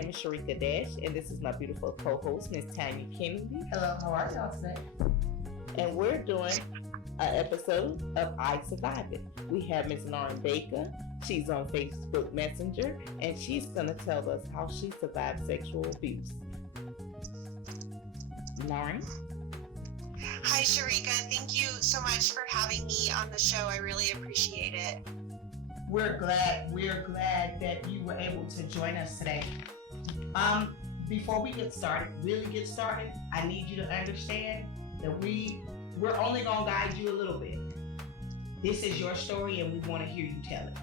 name is Sharika Dash, and this is my beautiful co-host, Miss Tanya Kennedy. Hello, how are y'all today? And we're doing an episode of I Survived It. We have Miss Lauren Baker. She's on Facebook Messenger, and she's going to tell us how she survived sexual abuse. Lauren? Hi, Sharika. Thank you so much for having me on the show. I really appreciate it. We're glad that you were able to join us today. Before we really get started, I need you to understand that we're only gonna guide you a little bit. This is your story and we want to hear you tell it.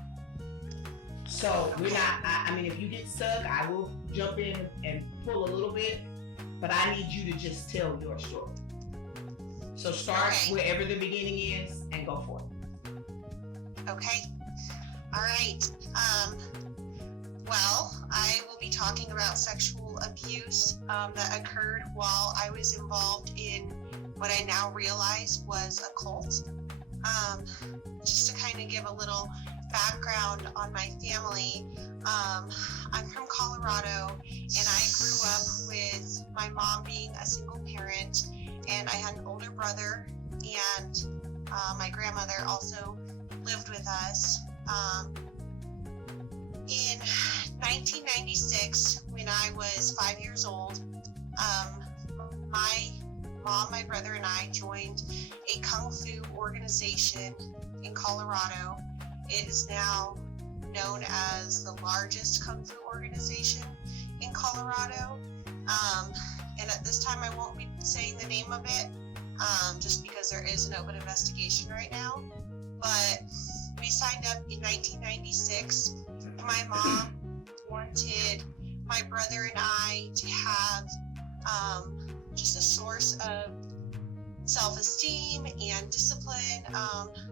So we're not, I mean, if you get stuck, I will jump in and pull a little bit, but I need you to just tell your story. So start wherever the beginning is and go for it. Okay. All right. Well, I will be talking about sexual abuse that occurred while I was involved in what I now realize was a cult. Just to kind of give a little background on my family, I'm from Colorado, and I grew up with my mom being a single parent, and I had an older brother, and my grandmother also lived with us. In 1996, when I was 5 years old, my mom, my brother, and I joined a Kung Fu organization in Colorado. It is now known as the largest Kung Fu organization in Colorado. And at this time, I won't be saying the name of it, just because there is an open investigation right now. But we signed up in 1996. My mom wanted my brother and I to have just a source of self-esteem and discipline,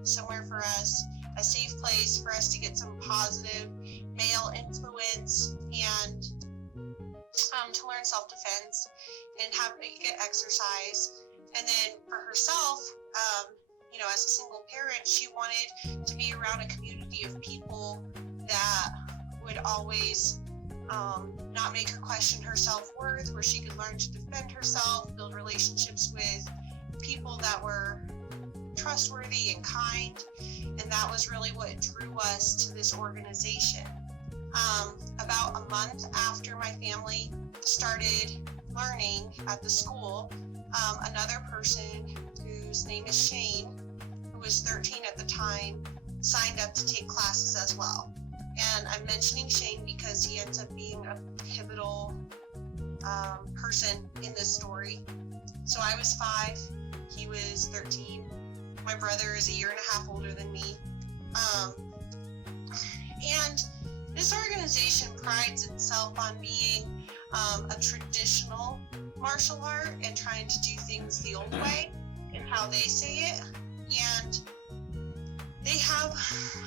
somewhere for us, a safe place for us to get some positive male influence and to learn self-defense and get exercise. And then for herself, as a single parent, she wanted to be around a community of people that would always not make her question her self-worth, where she could learn to defend herself, build relationships with people that were trustworthy and kind. And that was really what drew us to this organization. About a month after my family started learning at the school, another person whose name is Shane, who was 13 at the time, signed up to take classes as well. And I'm mentioning Shane because he ends up being a pivotal person in this story. So I was 5, he was 13. My brother is a year and a half older than me. And this organization prides itself on being a traditional martial art and trying to do things the old way and how they say it. And they have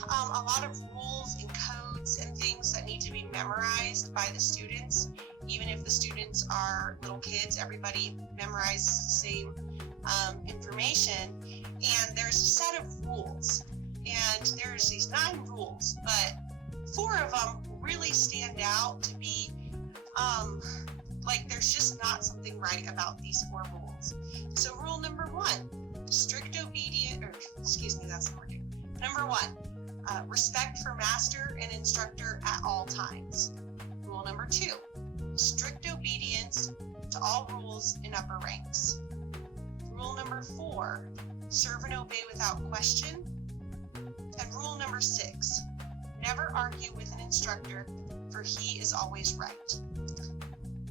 a lot of rules and codes and things that need to be memorized by the students. Even if the students are little kids, everybody memorizes the same information. And there's a set of rules. And there's these 9 rules, but 4 of them really stand out to be there's just not something right about these 4 rules. So rule number 1, strict obedience, that's number 2. Number 1, respect for master and instructor at all times. Rule number 2, strict obedience to all rules in upper ranks. Rule number 4, serve and obey without question. And rule number 6, never argue with an instructor, for he is always right.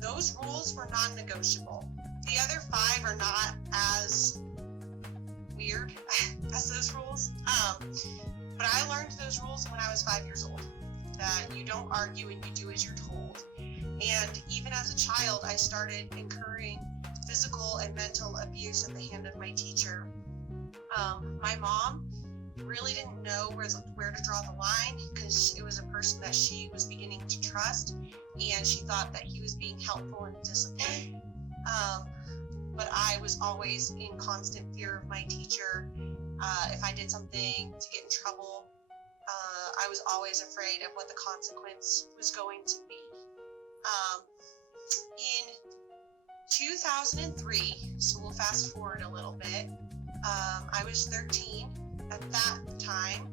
Those rules were non-negotiable. The other 5 are not as weird as those rules. But I learned those rules when I was 5 years old, that you don't argue and you do as you're told. And even as a child, I started incurring physical and mental abuse at the hand of my teacher. My mom really didn't know where to draw the line, because it was a person that she was beginning to trust, and she thought that he was being helpful and disciplined. But I was always in constant fear of my teacher. If I did something to get in trouble, I was always afraid of what the consequence was going to be. In 2003, so we'll fast forward a little bit, I was 13 at that time,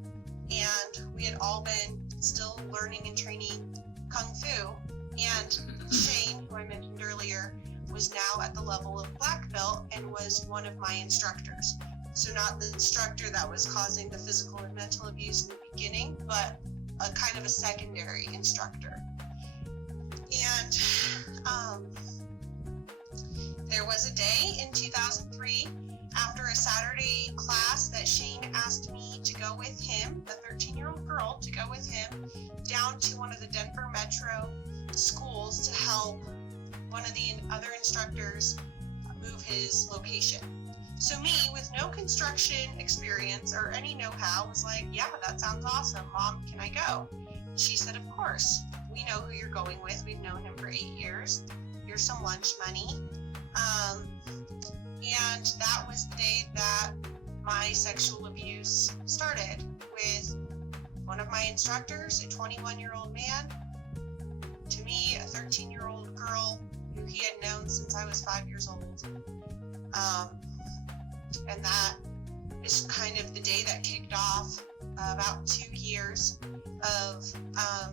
and we had all been still learning and training Kung Fu, and Shane, who I mentioned earlier, was now at the level of black belt and was one of my instructors. So not the instructor that was causing the physical and mental abuse in the beginning, but a kind of a secondary instructor. And there was a day in 2003 after a Saturday class that Shane asked me to go with him, a 13-year-old girl, to go with him down to one of the Denver Metro schools to help one of the other instructors move his location. So me, with no construction experience or any know-how, was like, yeah, that sounds awesome. Mom, can I go? She said, of course. We know who you're going with. We've known him for 8 years. Here's some lunch money. And that was the day that my sexual abuse started, with one of my instructors, a 21-year-old man, to me, a 13-year-old girl who he had known since I was 5 years old. And that is kind of the day that kicked off about 2 years of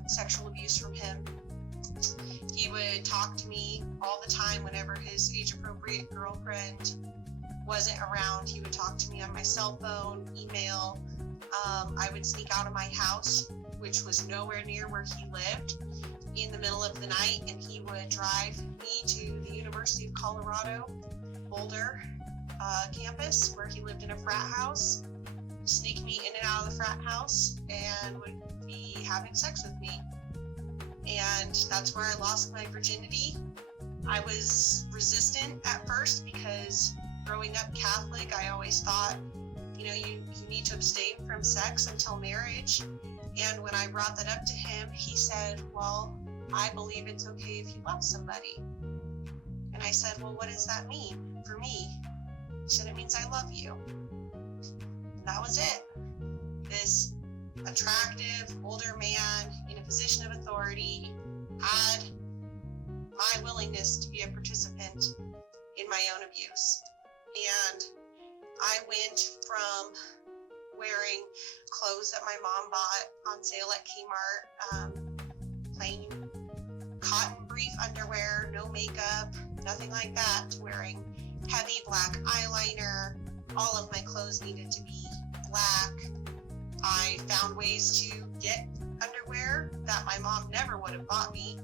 sexual abuse from him. He would talk to me all the time whenever his age-appropriate girlfriend wasn't around. He would talk to me on my cell phone, email. I would sneak out of my house, which was nowhere near where he lived, in the middle of the night, and he would drive me to the University of Colorado, Boulder campus, where he lived in a frat house, sneak me in and out of the frat house, and would be having sex with me. And that's where I lost my virginity. I was resistant at first because growing up Catholic, I always thought, you need to abstain from sex until marriage. And when I brought that up to him, he said, well, I believe it's okay if you love somebody. And I said, well, what does that mean for me? He said, it means I love you. And that was it. This attractive older man in a position of authority had my willingness to be a participant in my own abuse. And I went from wearing clothes that my mom bought on sale at Kmart, plain cotton brief underwear, no makeup, nothing like that, to wearing heavy black eyeliner. All of my clothes needed to be black. I found ways to get underwear that my mom never would have bought me.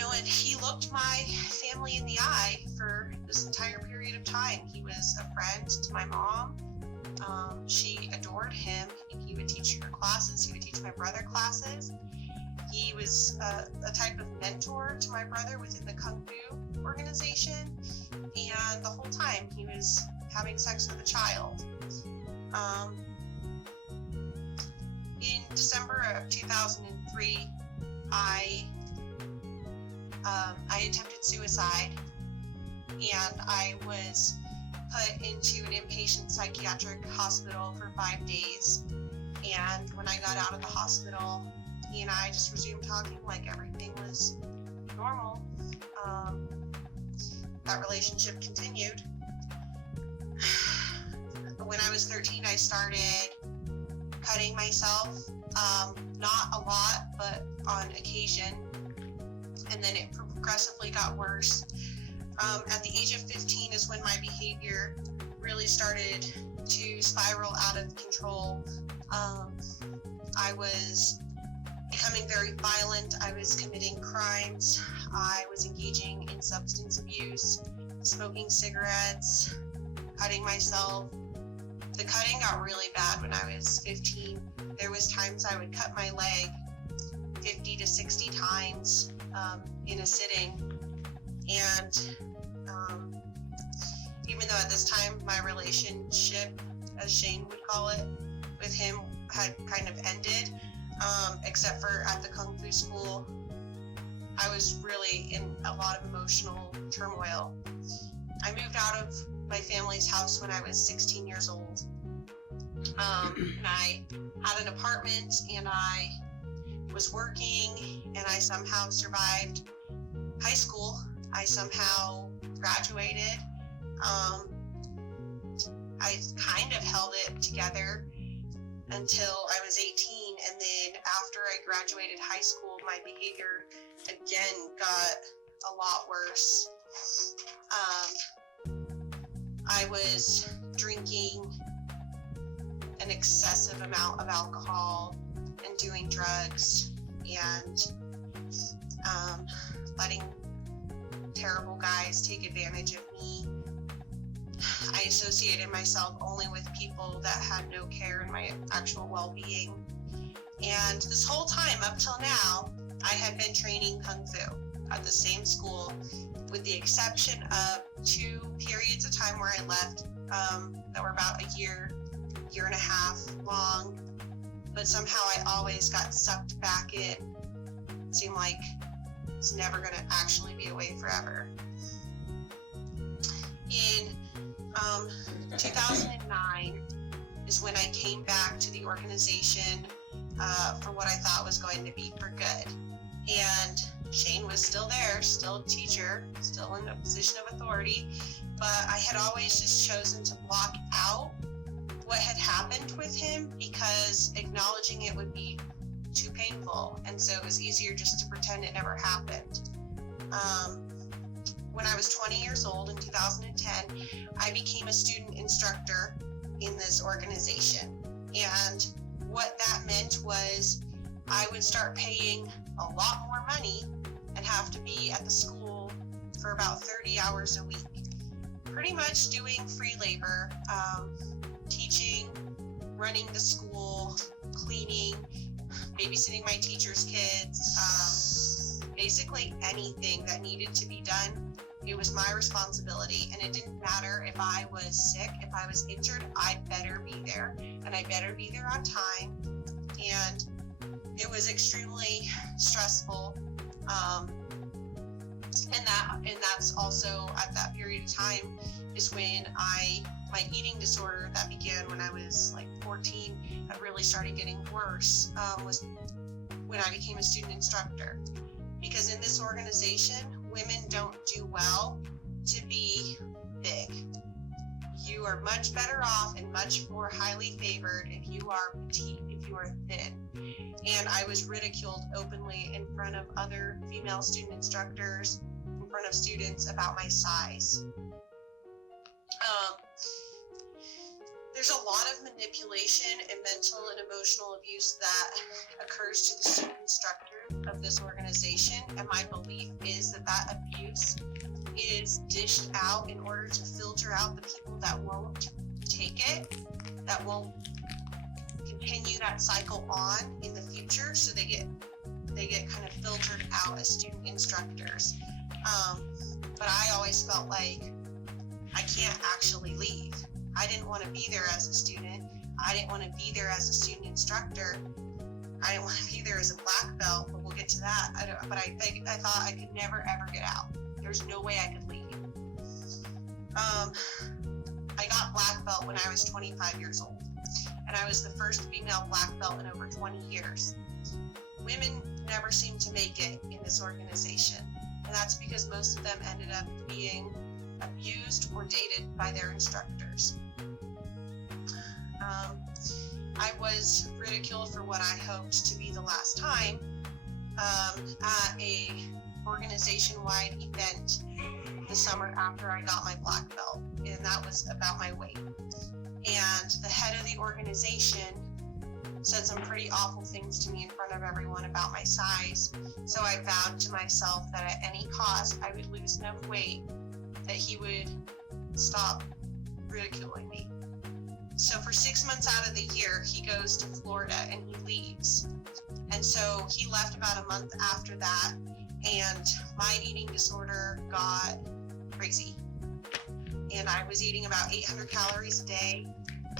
And he looked my family in the eye for this entire period of time. He was a friend to my mom. She adored him. He would teach her classes. He would teach my brother classes. He was a type of mentor to my brother within the Kung Fu organization. And the whole time he was having sex with a child. In December of 2003, I attempted suicide, and I was put into an inpatient psychiatric hospital for 5 days. And when I got out of the hospital, he and I just resumed talking like everything was normal. That relationship continued. When I was 13, I started cutting myself, not a lot, but on occasion. And then it progressively got worse. At the age of 15 is when my behavior really started to spiral out of control. I was becoming very violent. I was committing crimes. I was engaging in substance abuse, smoking cigarettes, cutting myself. The cutting got really bad when I was 15. There was times I would cut my leg 50 to 60 times in a sitting. And even though at this time my relationship, as Shane would call it, with him had kind of ended, except for at the Kung Fu school, I was really in a lot of emotional turmoil. I moved out of my family's house when I was 16 years old. And I had an apartment, and I was working, and I somehow survived high school. I somehow graduated. I kind of held it together until I was 18, and then after I graduated high school, my behavior again got a lot worse. I was drinking an excessive amount of alcohol and doing drugs and letting terrible guys take advantage of me. I associated myself only with people that had no care in my actual well-being. And this whole time up till now, I had been training Kung Fu at the same school, with the exception of 2 periods of time where I left that were about a year and a half long. But somehow I always got sucked back in. It seemed like it's never going to actually be away forever. In 2009 is when I came back to the organization for what I thought was going to be for good. And Shane was still there, still a teacher, still in a position of authority, but I had always just chosen to block out what had happened with him because acknowledging it would be too painful, and so it was easier just to pretend it never happened. When I was 20 years old in 2010, I became a student instructor in this organization, and what that meant was I would start paying a lot more money and have to be at the school for about 30 hours a week, pretty much doing free labor, teaching, running the school, cleaning, babysitting my teachers' kids, basically anything that needed to be done. It was my responsibility, and it didn't matter if I was sick, if I was injured, I better be there, and I better be there on time. And it was extremely stressful. And that's also at that period of time is when my eating disorder that began when I was like 14 and really started getting worse, was when I became a student instructor. Because in this organization, women don't do well to be big. You are much better off and much more highly favored if you are petite, if you are thin. And I was ridiculed openly in front of other female student instructors, in front of students about my size. There's a lot of manipulation and mental and emotional abuse that occurs to the student instructor of this organization, and my belief is that abuse is dished out in order to filter out the people that won't take it, that won't continue that cycle on in the future, so they get kind of filtered out as student instructors. But I always felt like I can't actually leave. I didn't want to be there as a student. I didn't want to be there as a student instructor. I didn't want to be there as a black belt, but we'll get to that. But I thought I could never ever get out. There's no way I could leave. I got black belt when I was 25 years old, and I was the first female black belt in over 20 years. Women never seem to make it in this organization, and that's because most of them ended up being abused or dated by their instructors. I was ridiculed for what I hoped to be the last time at a organization-wide event the summer after I got my black belt, and that was about my weight. And the head of the organization said some pretty awful things to me in front of everyone about my size. So I vowed to myself that at any cost I would lose enough weight that he would stop ridiculing me. So for 6 months out of the year, he goes to Florida and he leaves. And so he left about a month after that, and my eating disorder got crazy. And I was eating about 800 calories a day.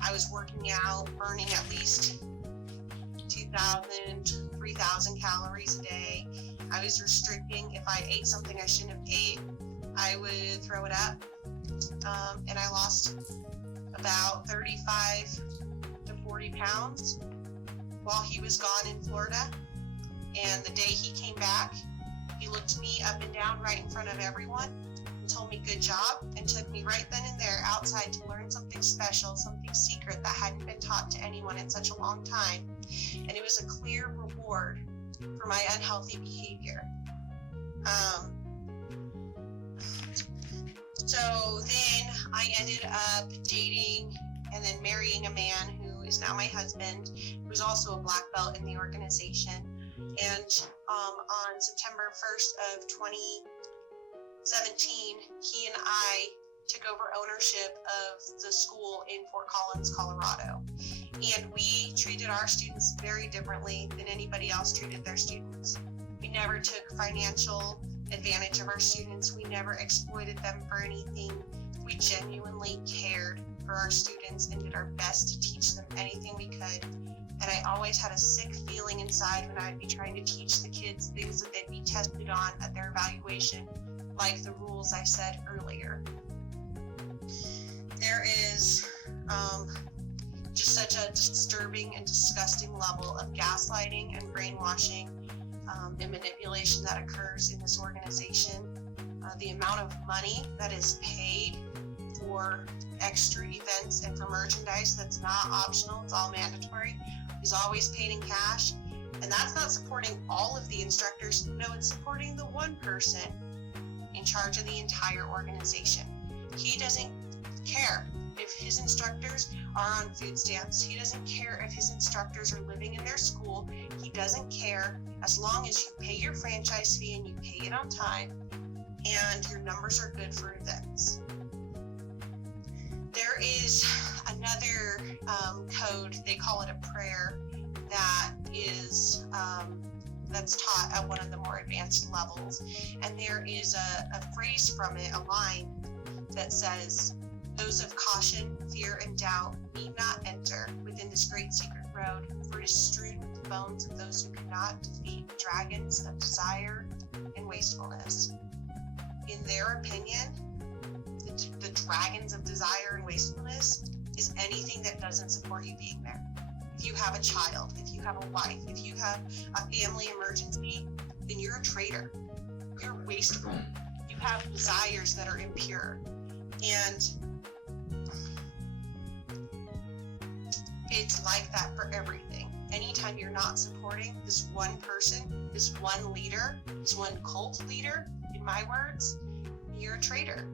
I was working out, burning at least 2,000, 3,000 calories a day. I was restricting. If I ate something I shouldn't have ate, I would throw it up. And I lost about 35 to 40 pounds while he was gone in Florida. And the day he came back, he looked me up and down right in front of everyone and told me good job, and took me right then and there outside to learn something special, something secret that hadn't been taught to anyone in such a long time. And it was a clear reward for my unhealthy behavior. So then I ended up dating and then marrying a man who is now my husband, who's also a black belt in the organization. And on September 1st of 2017, he and I took over ownership of the school in Fort Collins, Colorado. And we treated our students very differently than anybody else treated their students. We never took financial advantage of our students. We never exploited them for anything. We genuinely cared for our students and did our best to teach them anything we could. And I always had a sick feeling inside when I'd be trying to teach the kids things that they'd be tested on at their evaluation, like the rules I said earlier. There is just such a disturbing and disgusting level of gaslighting and brainwashing and manipulation that occurs in this organization. The amount of money that is paid for extra events and for merchandise that's not optional, it's all mandatory, is always paid in cash. And that's not supporting all of the instructors. No, it's supporting the one person in charge of the entire organization. He doesn't care if his instructors are on food stamps. He doesn't care if his instructors are living in their school. He doesn't care as long as you pay your franchise fee and you pay it on time and your numbers are good for events. There is another code, they call it a prayer, that is that's taught at one of the more advanced levels. And there is a phrase from it, a line that says, "Those of caution, fear, and doubt need not enter within this great secret road, for it is strewn with the bones of those who cannot defeat dragons of desire and wastefulness." In their opinion, the dragons of desire and wastefulness is anything that doesn't support you being there. If you have a child, if you have a wife, if you have a family emergency, then you're a traitor. You're wasteful. You have desires that are impure. And it's like that for everything. Anytime you're not supporting this one person, this one leader, this one cult leader, in my words, you're a traitor.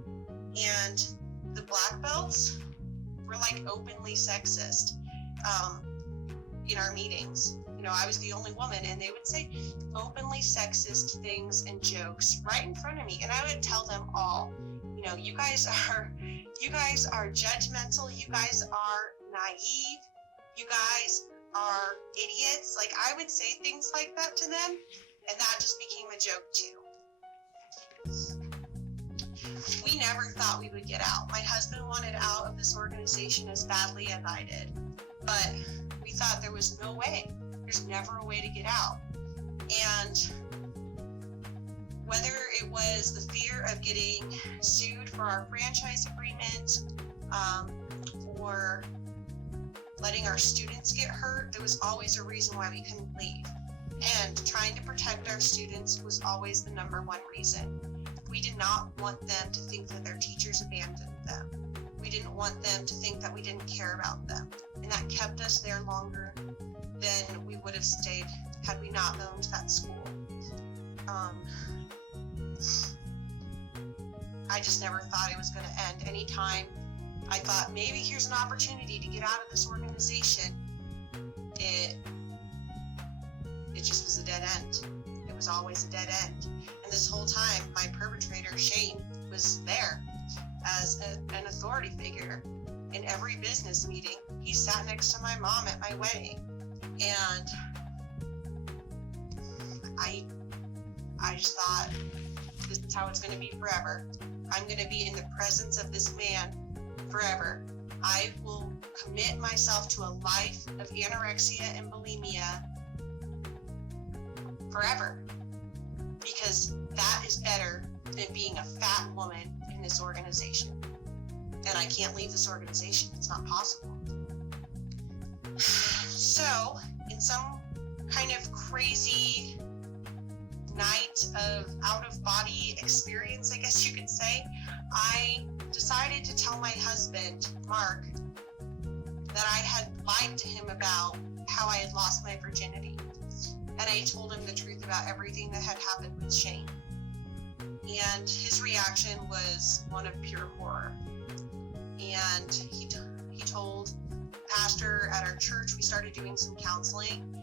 And the black belts were like openly sexist in our meetings. You know, I was the only woman, and they would say openly sexist things and jokes right in front of me. And I would tell them all, you know, you guys are judgmental, you guys are naive, you guys are idiots. Like, I would say things like that to them, and that just became a joke too. We never thought we would get out. My husband wanted out of this organization as badly as I did, but we thought there was no way. There's never a way to get out. And whether it was the fear of getting sued for our franchise agreement, or letting our students get hurt, there was always a reason why we couldn't leave. And trying to protect our students was always the number one reason. We did not want them to think that their teachers abandoned them. We didn't want them to think that we didn't care about them. And that kept us there longer than we would have stayed had we not owned that school. I just never thought it was going to end. Anytime I thought maybe here's an opportunity to get out of this organization, it just was a dead end. It was always a dead end. And this whole time, my perpetrator, Shane, was there as an authority figure in every business meeting. He sat next to my mom at my wedding. And I just thought, this is how it's going to be forever. I'm going to be in the presence of this man forever. I will commit myself to a life of anorexia and bulimia forever, because that is better than being a fat woman in this organization. And I can't leave this organization. It's not possible. So, in some kind of crazy night of out-of-body experience, I guess you could say, I decided to tell my husband, Mark, that I had lied to him about how I had lost my virginity. And I told him the truth about everything that had happened with Shane. And his reaction was one of pure horror. And he told the pastor at our church, we started doing some counseling,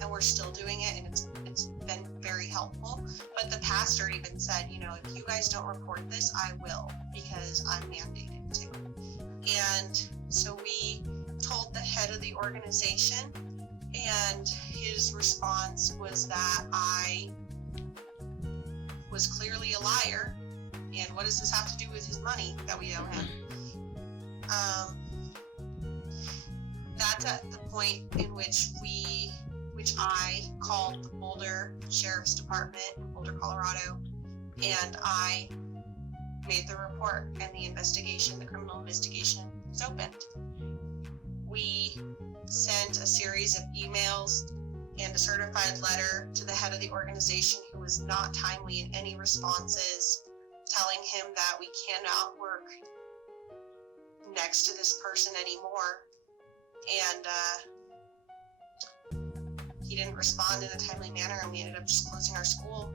and we're still doing it, and it's been very helpful. But the pastor even said, if you guys don't report this, I will, because I'm mandated to. And so we told the head of the organization, and his response was that I was clearly a liar, and what does this have to do with his money that we owe him? That's at the point in which I called the Boulder Sheriff's Department in Boulder, Colorado, and I made the report, and the criminal investigation was opened. We sent a series of emails and a certified letter to the head of the organization, who was not timely in any responses, telling him that we cannot work next to this person anymore. And he didn't respond in a timely manner, and we ended up just closing our school.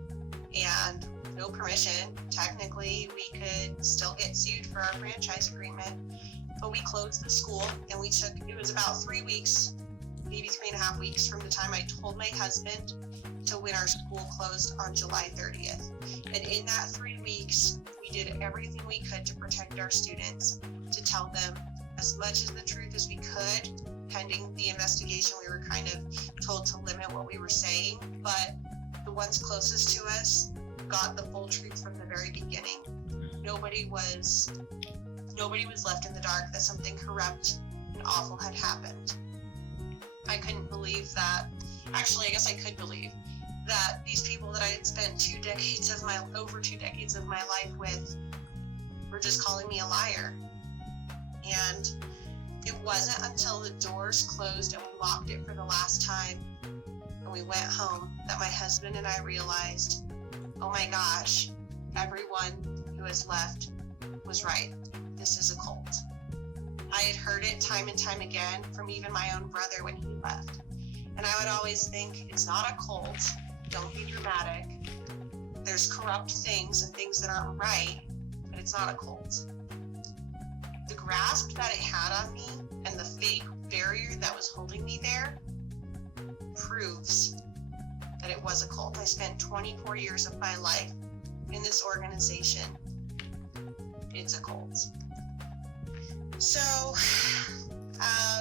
And no permission, technically, we could still get sued for our franchise agreement. But we closed the school, and it was about 3 weeks, maybe 3.5 weeks from the time I told my husband to when our school closed on July 30th. And in that 3 weeks, we did everything we could to protect our students, to tell them as much of the truth as we could. Pending the investigation, we were kind of told to limit what we were saying, but the ones closest to us got the full truth from the very beginning. Nobody was left in the dark that something corrupt and awful had happened. I couldn't believe that. Actually, I guess I could believe that these people that I had spent over 2 decades of my life with were just calling me a liar. And it wasn't until the doors closed and we locked it for the last time and we went home that my husband and I realized, oh my gosh, everyone who has left was right. This is a cult. I had heard it time and time again from even my own brother when he left. And I would always think, it's not a cult. Don't be dramatic. There's corrupt things and things that aren't right, but it's not a cult. The grasp that it had on me and the fake barrier that was holding me there proves that it was a cult. I spent 24 years of my life in this organization. It's a cult. So,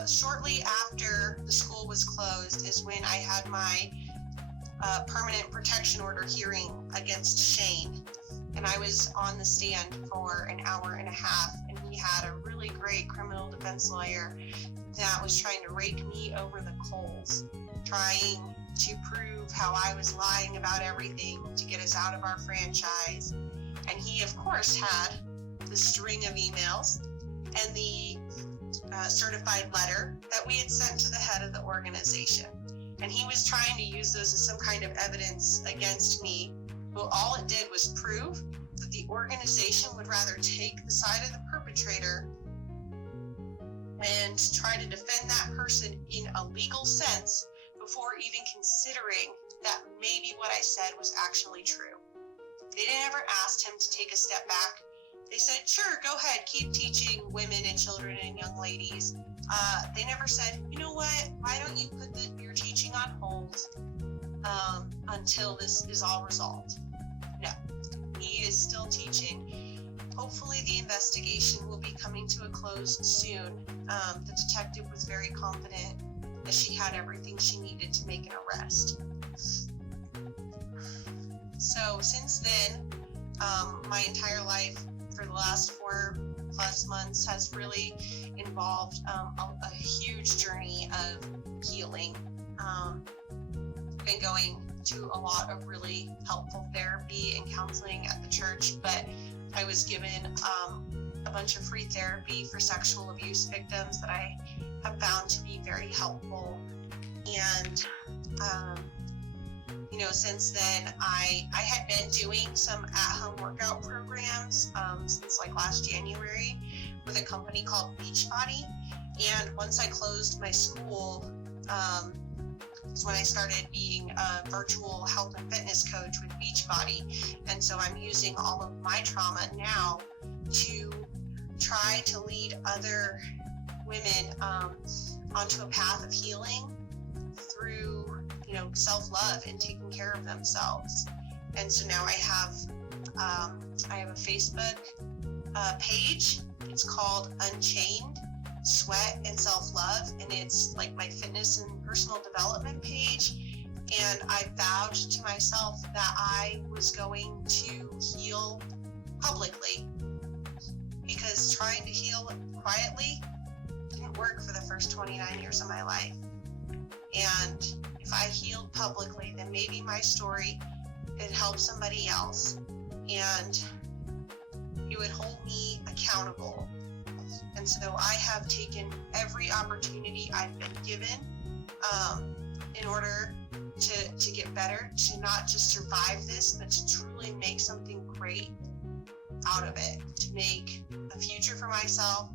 shortly after the school was closed is when I had my permanent protection order hearing against Shane. And I was on the stand for an hour and a half, and we had a really great criminal defense lawyer that was trying to rake me over the coals, trying to prove how I was lying about everything to get us out of our franchise. And he, of course, had the string of emails and the certified letter that we had sent to the head of the organization. And he was trying to use those as some kind of evidence against me. Well, all it did was prove that the organization would rather take the side of the perpetrator and try to defend that person in a legal sense before even considering that maybe what I said was actually true. They never asked him to take a step back. They said, sure, go ahead, keep teaching women and children and young ladies. They never said, you know what, why don't you put your teaching on hold until this is all resolved? No, he is still teaching. Hopefully the investigation will be coming to a close soon. The detective was very confident that she had everything she needed to make an arrest. So since then, my entire life for the last 4+ months has really involved a huge journey of healing. Been going to a lot of really helpful therapy and counseling at the church, but I was given a bunch of free therapy for sexual abuse victims that I have found to be very helpful. And since then, I had been doing some at-home workout programs since like last January with a company called Beachbody. And once I closed my school, is when I started being a virtual health and fitness coach with Beachbody. And so I'm using all of my trauma now to try to lead other women onto a path of healing through self-love and taking care of themselves. And so now I have a Facebook page. It's called Unchained Sweat and Self-Love, and it's like my fitness and personal development page. And I vowed to myself that I was going to heal publicly, because trying to heal quietly didn't work for the first 29 years of my life. And if I healed publicly, then maybe my story could help somebody else, and it would hold me accountable. And so I have taken every opportunity I've been given in order to get better, to not just survive this, but to truly make something great out of it, to make a future for myself,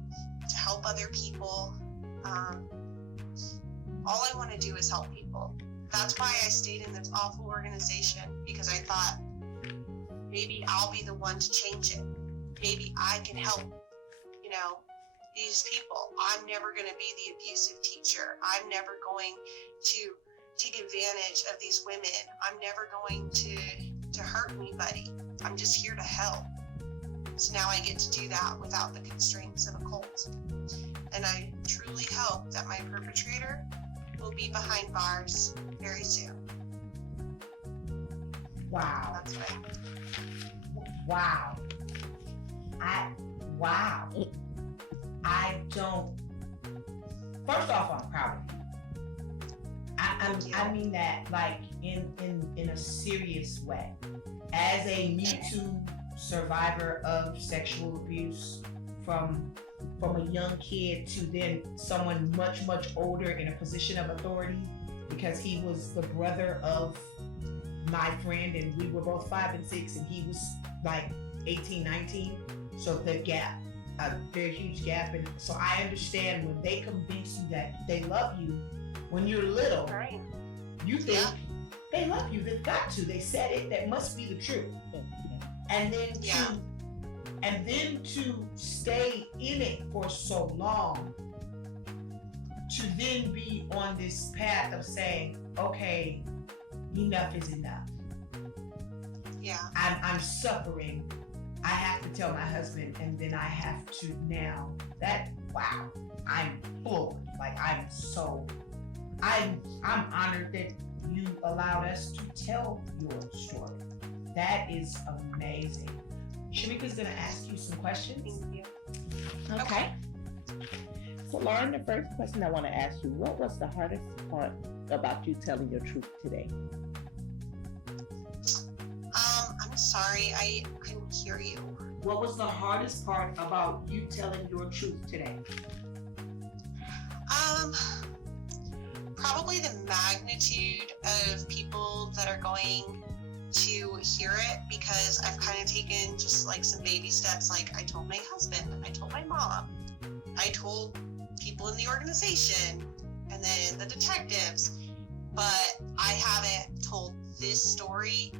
to help other people. All I want to do is help people. That's why I stayed in this awful organization, because I thought maybe I'll be the one to change it. Maybe I can help, these people. I'm never going to be the abusive teacher. I'm never going to take advantage of these women. I'm never going to hurt anybody. I'm just here to help. So now I get to do that without the constraints of a cult. And I truly hope that my perpetrator will be behind bars very soon. Wow. That's right. Wow. First off, I'm proud of you. I mean that like in a serious way. As a Me Too survivor of sexual abuse from a young kid to then someone much, much older in a position of authority, because he was the brother of my friend and we were both 5 and 6 and he was like 18, 19. So the gap, a very huge gap. And so I understand when they convince you that they love you when you're little, Right. you think they love you. They've got to. They said it. That must be the truth. And then to stay in it for so long, to then be on this path of saying, okay, enough is enough. Yeah. I'm suffering. I have to tell my husband, and then I have to now. I'm floored. Like I'm honored that you allowed us to tell your story. That is amazing. Sharika's gonna ask you some questions. Thank you. Okay. So Lauren, the first question I want to ask you, what was the hardest part about you telling your truth today? I'm sorry, I couldn't hear you. What was the hardest part about you telling your truth today? Probably the magnitude of people that are going to hear it, because I've kind of taken just like some baby steps. Like I told my husband, I told my mom, I told people in the organization, and then the detectives, but I haven't told this story.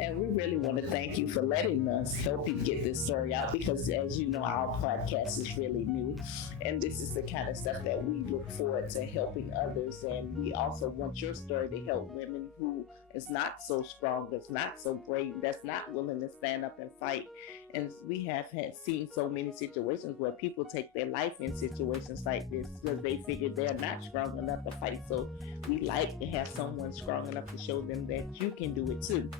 And we really want to thank you for letting us help you get this story out, because as you know, our podcast is really new, and this is the kind of stuff that we look forward to helping others. And we also want your story to help women who is not so strong, that's not so brave, that's not willing to stand up and fight. And we have seen so many situations where people take their life in situations like this because they figure they're not strong enough to fight. So we like to have someone strong enough to show them that you can do it too.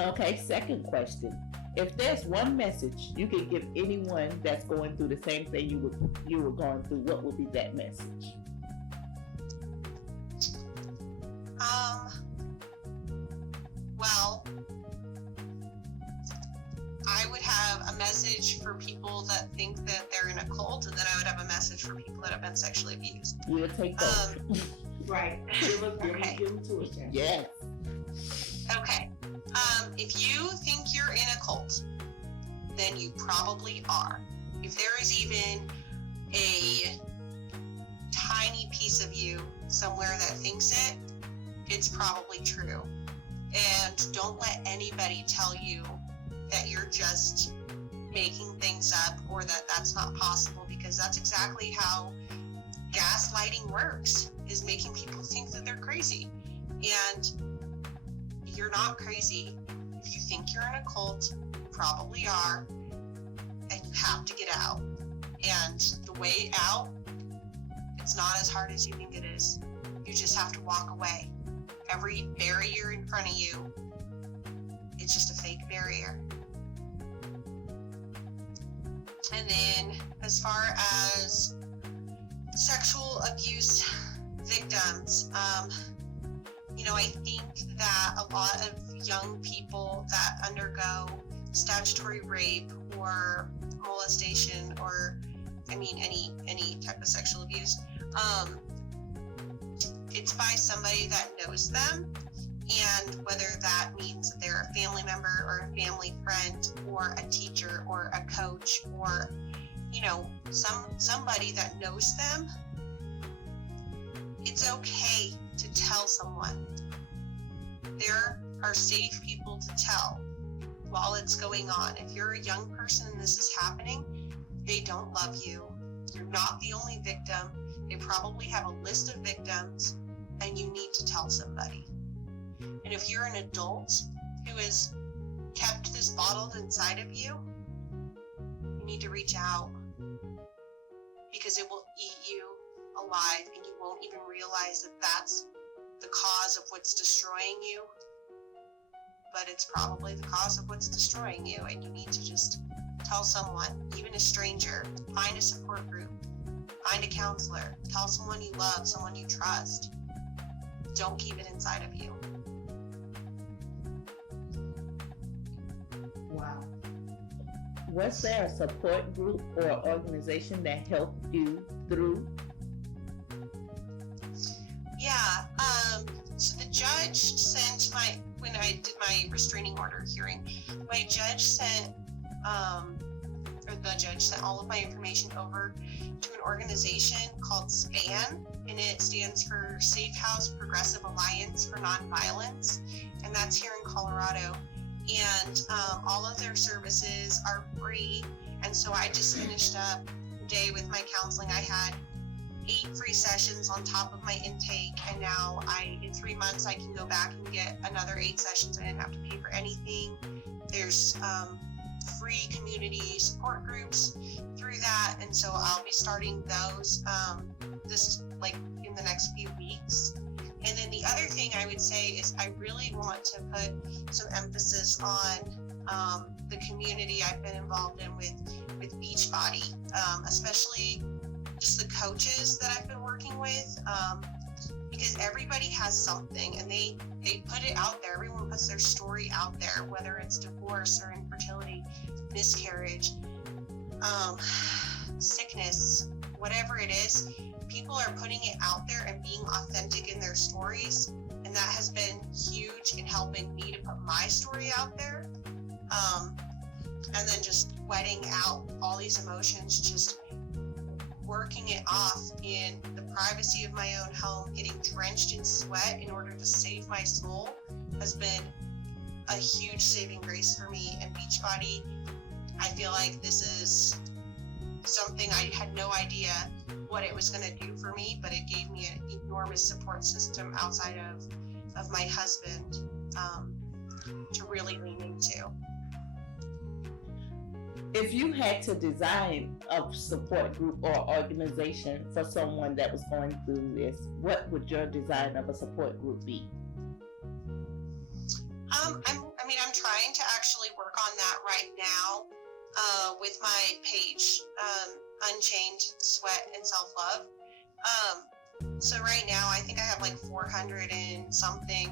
Okay, second question. If there's one message you could give anyone that's going through the same thing you were going through, what would be that message? Well, I would have a message for people that think that they're in a cult, and then I would have a message for people that have been sexually abused. We'll take those. Right. Give them to us, Jen. Yes. Okay. If you think you're in a cult, then you probably are. If there is even a tiny piece of you somewhere that thinks it, it's probably true. And don't let anybody tell you that you're just making things up or that that's not possible, because that's exactly how gaslighting works, is making people think that they're crazy. And you're not crazy. If you think you're in a cult, you probably are, and you have to get out. And the way out, it's not as hard as you think it is. You just have to walk away. Every barrier in front of you, it's just a fake barrier. And then as far as sexual abuse victims, I think that a lot of young people that undergo statutory rape or molestation or any type of sexual abuse, it's by somebody that knows them, and whether that means that they're a family member or a family friend or a teacher or a coach or somebody that knows them, it's okay to tell someone. There are safe people to tell while it's going on. If you're a young person and this is happening, they don't love you. You're not the only victim. They probably have a list of victims, and you need to tell somebody. And if you're an adult who has kept this bottled inside of you, you need to reach out, because it will eat you alive, and you won't even realize that that's the cause of what's destroying you, but it's probably the cause of what's destroying you, and you need to just tell someone, even a stranger. Find a support group, find a counselor, tell someone you love, someone you trust. Don't keep it inside of you. Wow. Was there a support group or organization that helped you through? Yeah, so the judge sent when I did my restraining order hearing, my judge sent, the judge sent all of my information over to an organization called SPAN, and it stands for Safe House Progressive Alliance for Nonviolence, and that's here in Colorado. And all of their services are free, and so I just finished up the day with my counseling. I had 8 free sessions on top of my intake, and now in 3 months I can go back and get another 8 sessions. I didn't have to pay for anything. There's free community support groups through that, and so I'll be starting those in the next few weeks. And then the other thing I would say is I really want to put some emphasis on the community I've been involved in with Beachbody, especially just the coaches that I've been working with, because everybody has something, and they put it out there. Everyone puts their story out there, whether it's divorce or infertility, miscarriage, sickness, whatever it is. People are putting it out there and being authentic in their stories, and that has been huge in helping me to put my story out there. And then just sweating out all these emotions, just working it off in the privacy of my own home, getting drenched in sweat in order to save my soul, has been a huge saving grace for me. And Beachbody, I feel like this is something I had no idea what it was going to do for me, but it gave me an enormous support system outside of my husband to really lean into. If you had to design a support group or organization for someone that was going through this, what would your design of a support group be? I'm trying to actually work on that right now with my page, Unchained Sweat and Self-Love. So right now, I think I have like 400 and something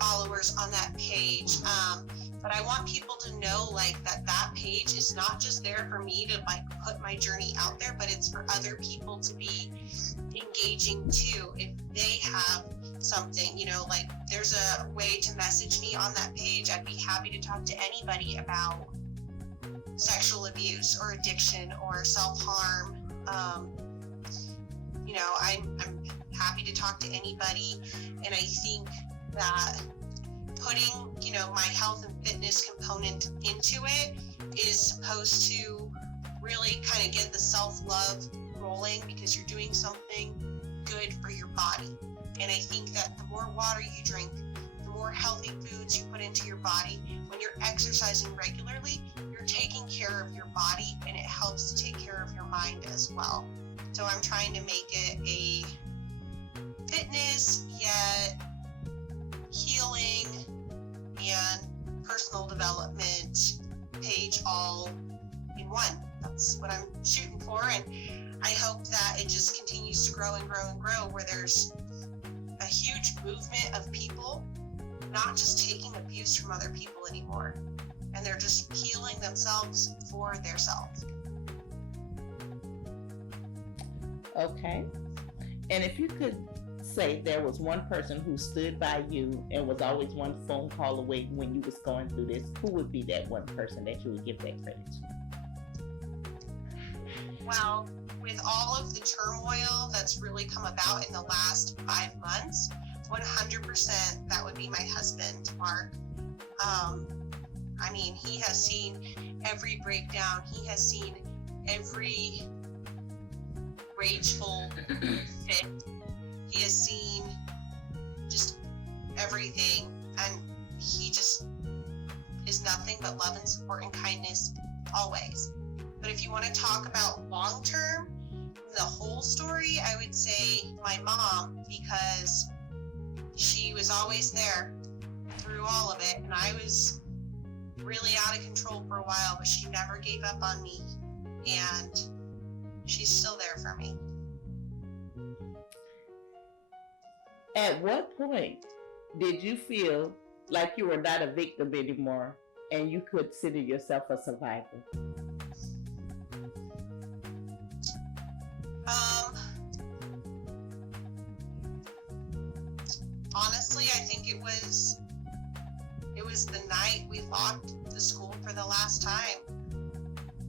followers on that page. But I want people to know like that page is not just there for me to like put my journey out there, but it's for other people to be engaging too. If they have something, you know, like there's a way to message me on that page. I'd be happy to talk to anybody about sexual abuse or addiction or self-harm. You know, I'm happy to talk to anybody, and I think that putting, you know, my health and fitness component into it is supposed to really kind of get the self-love rolling, because you're doing something good for your body. And I think that the more water you drink, the more healthy foods you put into your body, when you're exercising regularly, you're taking care of your body, and it helps to take care of your mind as well. So I'm trying to make it a fitness yet healing and personal development page all in one. That's what I'm shooting for, and I hope that it just continues to grow and grow and grow, where there's a huge movement of people not just taking abuse from other people anymore, and they're just healing themselves for their self. Okay. And if you could say there was one person who stood by you and was always one phone call away when you was going through this, who would be that one person that you would give that credit to? Well, with all of the turmoil that's really come about in the last 5 months, 100% that would be my husband, Mark. I mean, he has seen every breakdown. He has seen every rageful fit. He has seen just everything, and he just is nothing but love and support and kindness always. But if you want to talk about long term, the whole story, I would say my mom, because she was always there through all of it, and I was really out of control for a while, but she never gave up on me, and she's still there for me. At what point did you feel like you were not a victim anymore and you could consider yourself a survivor? Honestly, I think it was the night we locked the school for the last time,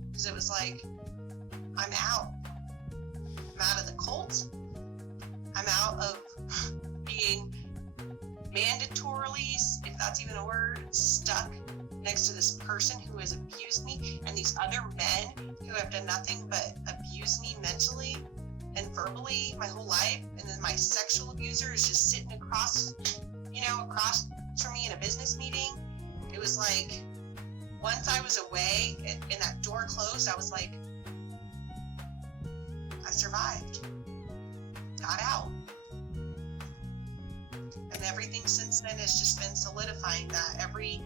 because it was like, I'm out. I'm out of the cult. I'm out of being mandatorily, if that's even a word, stuck next to this person who has abused me, and these other men who have done nothing but abuse me mentally and verbally my whole life. And then my sexual abuser is just sitting across from me in a business meeting. It was like, once I was away and that door closed, I was like, I survived, got out. And everything since then has just been solidifying that. Every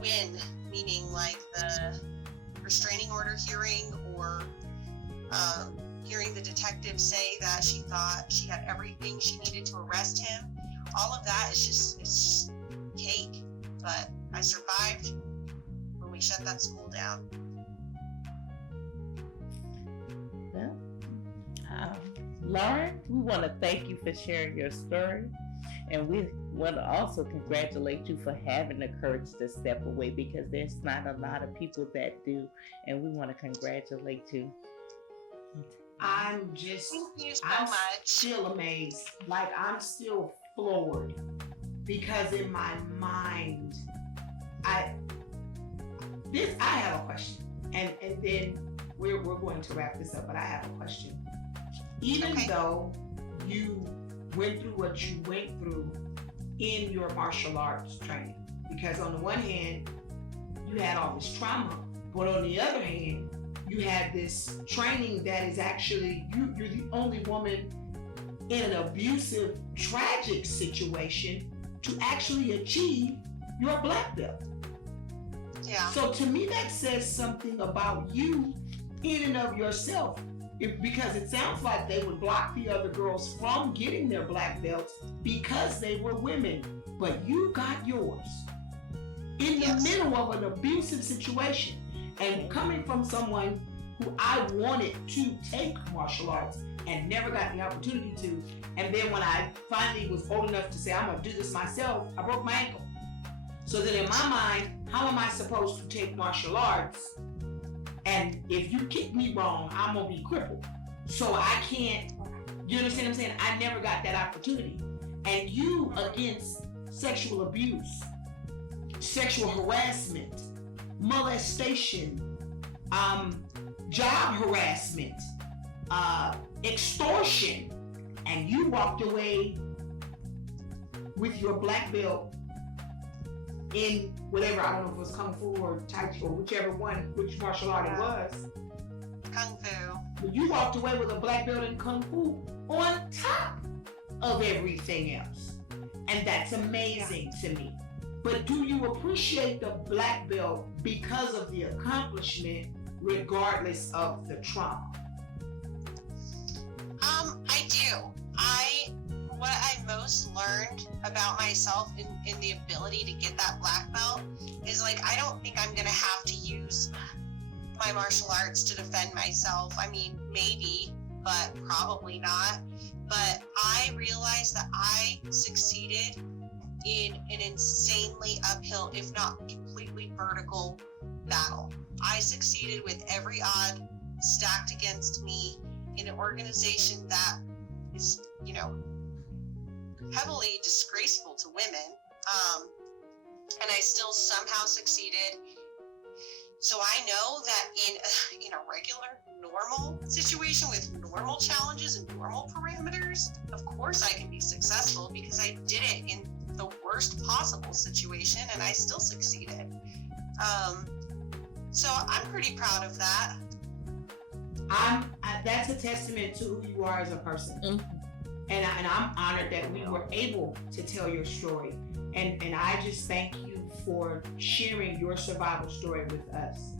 win, meaning like the restraining order hearing, or hearing the detective say that she thought she had everything she needed to arrest him, all of that is just cake. But I survived when we shut that school down. Well, Lauren, we want to thank you for sharing your story, and we want to also congratulate you for having the courage to step away, because there's not a lot of people that do, and we want to congratulate you. I'm just, Thank you so I'm much. still amazed. Like, I'm still floored, because in my mind, I have a question, and then we're going to wrap this up, but I have a question. Even Okay. though you went through what you went through in your martial arts training, because on the one hand, you had all this trauma, but on the other hand, you had this training that is actually, you're the only woman in an abusive, tragic situation to actually achieve your black belt. Yeah. So to me, that says something about you in and of yourself. Because it sounds like they would block the other girls from getting their black belts because they were women, but you got yours. in the Yes. middle of an abusive situation, and coming from someone who I wanted to take martial arts and never got the opportunity to. And then when I finally was old enough to say, I'm gonna do this myself, I broke my ankle. So then in my mind, how am I supposed to take martial arts? And if you kick me wrong, I'm gonna be crippled. So I can't, you understand what I'm saying? I never got that opportunity. And you against sexual abuse, sexual harassment, molestation, job harassment, extortion, and you walked away with your black belt in whatever, I don't know if it was Kung Fu or Tai Chi or whichever one, which martial art it was. Kung Fu. But you walked away with a black belt in Kung Fu on top of everything else. And that's amazing to me. But do you appreciate the black belt because of the accomplishment, regardless of the trauma? I do. What I most learned about myself in the ability to get that black belt is, like, I don't think I'm gonna have to use my martial arts to defend myself. I mean, maybe, but probably not. But I realized that I succeeded in an insanely uphill, if not completely vertical, battle. I succeeded with every odd stacked against me in an organization that is, heavily disgraceful to women. And I still somehow succeeded. So I know that in a regular, normal situation with normal challenges and normal parameters, of course I can be successful, because I did it in the worst possible situation and I still succeeded. So I'm pretty proud of that. That's a testament to who you are as a person. Mm-hmm. And I'm honored that we were able to tell your story. And I just thank you for sharing your survival story with us.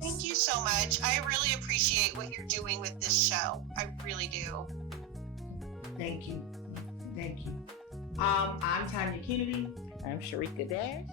Thank you so much. I really appreciate what you're doing with this show. I really do. Thank you. Thank you. I'm Tanya Kennedy. I'm Sharika Dash.